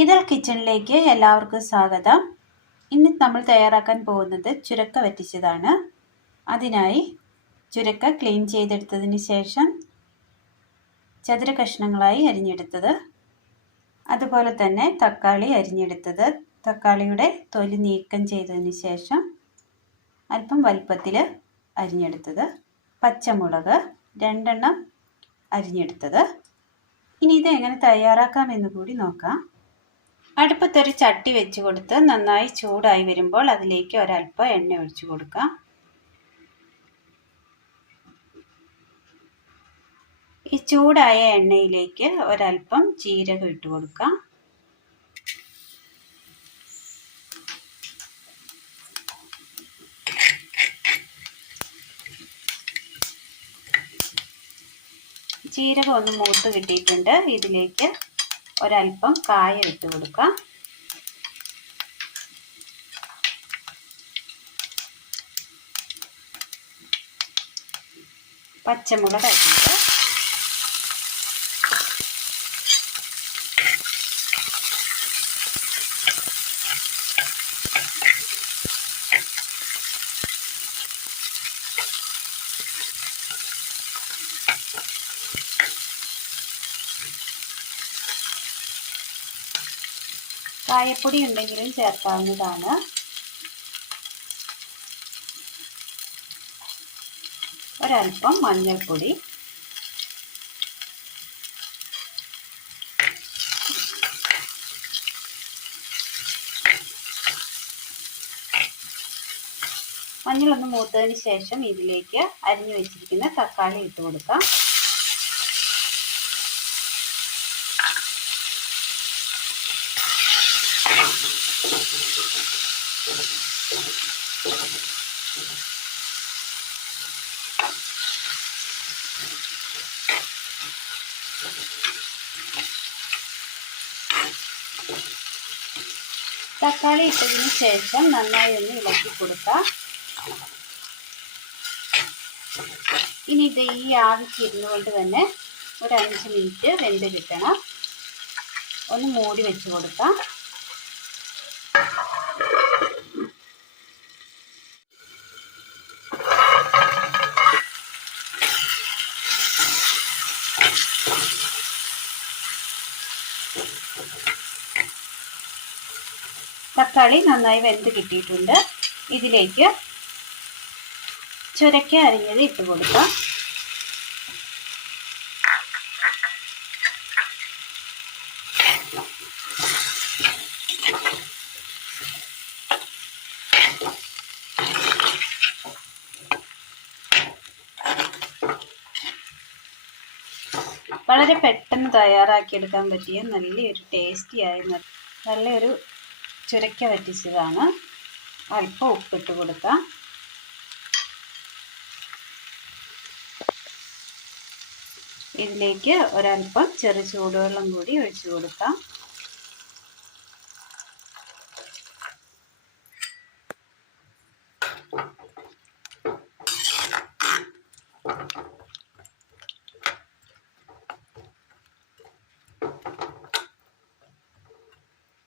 ഇതൾ കിച്ചണിലേക്ക് എല്ലാവർക്കും സ്വാഗതം. ഇന്ന് നമ്മൾ തയ്യാറാക്കാൻ പോകുന്നത് ചുരക്ക വറ്റിച്ചതാണ്. അതിനായി ചുരക്ക ക്ലീൻ ചെയ്തെടുത്തതിന് ശേഷം ചതുര കഷ്ണങ്ങളായി അരിഞ്ഞെടുത്തത്, അതുപോലെ തന്നെ തക്കാളി അരിഞ്ഞെടുത്തത്, തക്കാളിയുടെ തൊലി നീക്കം ചെയ്തതിന് ശേഷം അല്പം വലുപ്പത്തിൽ അരിഞ്ഞെടുത്തത്, പച്ചമുളക് 2 അരിഞ്ഞെടുത്തത്. ഇനി ഇത് എങ്ങനെ തയ്യാറാക്കാമെന്ന് കൂടി നോക്കാം. അടുപ്പത്തൊരു ചട്ടി വെച്ച് കൊടുത്ത് നന്നായി ചൂടായി വരുമ്പോൾ അതിലേക്ക് ഒരല്പം എണ്ണ ഒഴിച്ചു കൊടുക്കാം. ഈ ചൂടായ എണ്ണയിലേക്ക് ഒരല്പം ജീരകം ഇട്ട് കൊടുക്കാം. ജീരകം ഒന്ന് മൂത്ത് കിട്ടിയിട്ടുണ്ട്. ഇതിലേക്ക് ഒരല്പം കായം ഇട്ട് കൊടുക്കാം. പച്ചമുളക് അരിഞ്ഞത്, കായപ്പൊടി ഉണ്ടെങ്കിലും ചേർക്കാവുന്നതാണ്. ഒരല്പം മഞ്ഞൾപ്പൊടി, മഞ്ഞളൊന്ന് മൂത്തതിന് ശേഷം ഇതിലേക്ക് അരിഞ്ഞു വെച്ചിരിക്കുന്ന തക്കാളി ഇട്ട് കൊടുക്കാം. തക്കാളി ഇട്ടതിന് ശേഷം നന്നായി ഒന്ന് ഇളക്കി കൊടുക്കാം. ഇനി ഇത് ഈ ആവിക്ക് ഇരുന്നുകൊണ്ട് തന്നെ ഒരു 5 മിനിറ്റ് വെന്ത് കിട്ടണം. ഒന്ന് മൂടി വെച്ച് കൊടുക്കാം. തക്കാളി നന്നായി വെന്ത് കിട്ടിയിട്ടുണ്ട്. ഇതിലേക്ക് ചുരക്ക അരിഞ്ഞത് ഇട്ട് കൊടുക്കാം. വളരെ പെട്ടെന്ന് തയ്യാറാക്കിയെടുക്കാൻ പറ്റിയ നല്ലൊരു ടേസ്റ്റിയായ നല്ലൊരു ചുരക്ക വറ്റിച്ചതാണ്. അല്പം ഉപ്പിട്ട് കൊടുക്കാം. ഇതിലേക്ക് ഒരല്പം ചെറു ചൂടുവെള്ളം കൂടി ഒഴിച്ചു കൊടുക്കാം.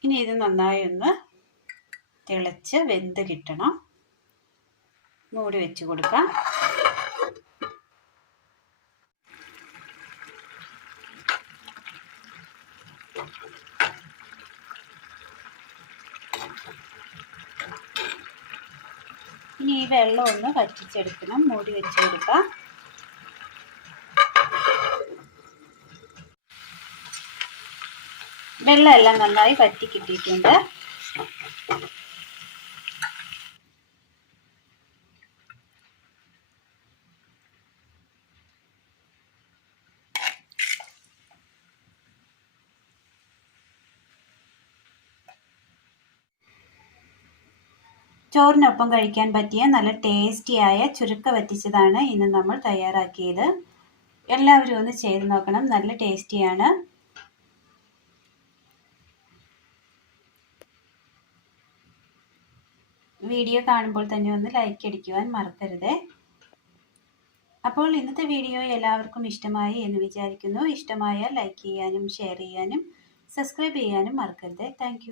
ഇനി ഇത് നന്നായി ഒന്ന് തിളച്ച് വെന്ത് കിട്ടണം. മൂടി വെച്ച് കൊടുക്കാം. ഇനി ഈ വെള്ളം ഒന്ന് വറ്റിച്ചെടുക്കണം. മൂടി വെച്ച് കൊടുക്കാം. വെള്ളം എല്ലാം നന്നായി വറ്റി കിട്ടിയിട്ടുണ്ട്. ചോറിനൊപ്പം കഴിക്കാൻ പറ്റിയ നല്ല ടേസ്റ്റിയായ ചുരക്ക വറ്റിച്ചതാണ് ഇന്ന് നമ്മൾ തയ്യാറാക്കിയത്. എല്ലാവരും ഒന്ന് ചെയ്ത് നോക്കണം. നല്ല ടേസ്റ്റിയാണ്. വീഡിയോ കാണുമ്പോൾ തന്നെ ഒന്ന് ലൈക്ക് അടിക്കുവാൻ മറക്കരുത്. അപ്പോൾ ഇന്നത്തെ വീഡിയോ എല്ലാവർക്കും ഇഷ്ടമായി എന്ന് വിചാരിക്കുന്നു. ഇഷ്ടമായാൽ ലൈക്ക് ചെയ്യാനും ഷെയർ ചെയ്യാനും സബ്സ്ക്രൈബ് ചെയ്യാനും മറക്കരുത്. താങ്ക്